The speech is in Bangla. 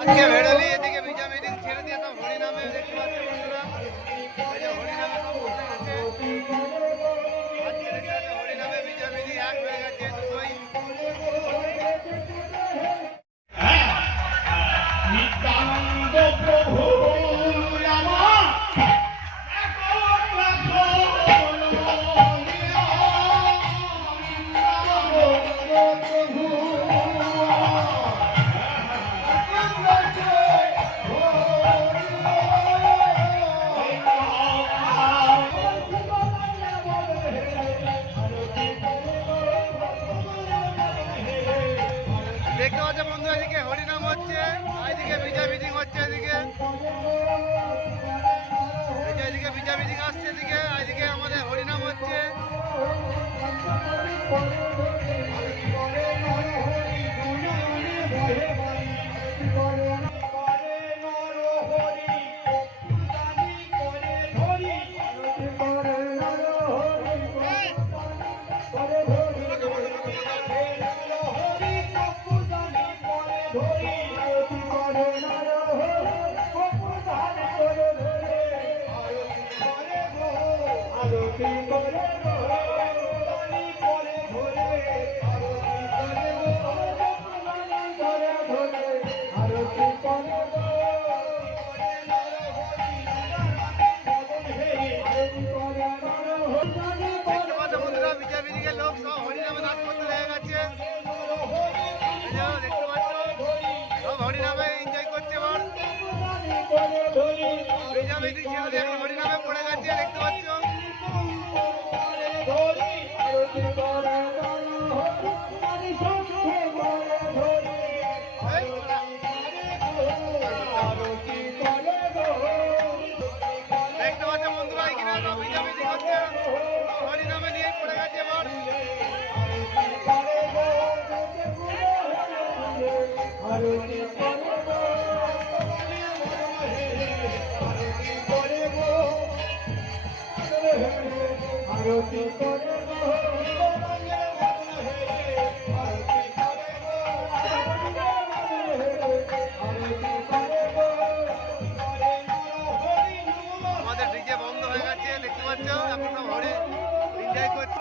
আজকে ভেড়লি এদিকে ভিজা মিটিং ছেড়ে দিয়ে সব হরিনামে দেখতে পাচ্ছে বন্ধুরা। এই যে হরিনামে সব বসে গেছে। আজকে দেখতে পাচ্ছে হরিনামে ভিজা মিটিং এক হয়ে গেছে দুটোই। নিত্যানন্দ প্রভু দেখতে পাচ্ছে বন্ধু, এদিকে হরিনাম হচ্ছে, এদিকে ভিজা মিটিং হচ্ছে, এদিকে এদিকে ভিজা মিটিং আসছে, এদিকে আমাদের হরিনাম হচ্ছে। হরিনামে পড়ে গেছে দেখতে পাচ্ছ। দেখতে পাচ্ছ বন্ধুরা, এখানে ভিজা মিটিং হচ্ছে, হরিনামে নিয়ে পড়ে গেছে এবার। আমাদের ডিজে বন্ধ হয়ে গেছে দেখতে পাচ্ছ, এখন সব হরি এনজয় করছে।